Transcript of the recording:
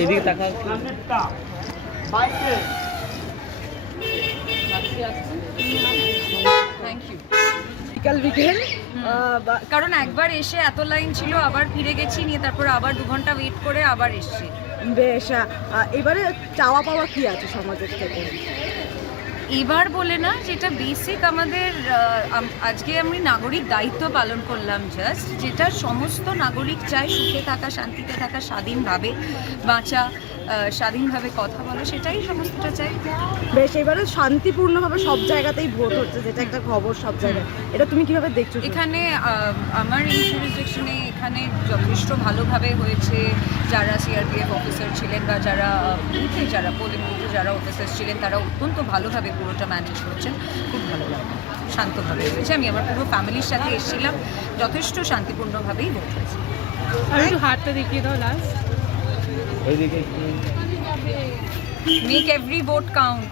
এদিকে তাকা। Thank you. বিকাল বিকেল কারণ একবার এসে এত লাইন ছিল, আবার ফিরে গেছি, নিয়ে তারপর আবার 2 ঘন্টা ওয়েট করে আবার এসছি। বেশ এবারে চাওয়া পাওয়া কি আছে সমাজের থেকে? এবার বলে না, যেটা বেসিক আমাদের আজকে আমি নাগরিক দায়িত্ব পালন করলাম, জাস্ট যেটা সমস্ত নাগরিক চায়, সুখে থাকা, শান্তিতে থাকা, স্বাধীনভাবে বাঁচা, স্বাধীনভাবে কথা বলা, সেটাই সমস্তটা চাই। বেশ, এবারে শান্তিপূর্ণভাবে সব জায়গাতেই ভোট হচ্ছে, যেটা একটা খবর সব জায়গায়, এটা তুমি কিভাবে দেখছো? এখানে আমার এই জুরিসডিকশনে এখানে যথেষ্ট ভালোভাবে হয়েছে। যারা সিআরপিএফ অফিসার ছিলেন বা যারা বুথে, যারা পোলিং বুথে যারা অফিসার ছিলেন, তারা অত্যন্ত ভালোভাবে পুরোটা ম্যানেজ করছেন। খুব ভালো লাগে, শান্তভাবে হয়েছে। আমি আমার পুরো ফ্যামিলির সাথে এসেছিলাম, যথেষ্ট শান্তিপূর্ণভাবেই ভোট হয়েছে। আমি একটু হাতটা দেখিয়ে দাও লাস্ট। ওইদিকে মেক এভরি ভোট কাউন্ট।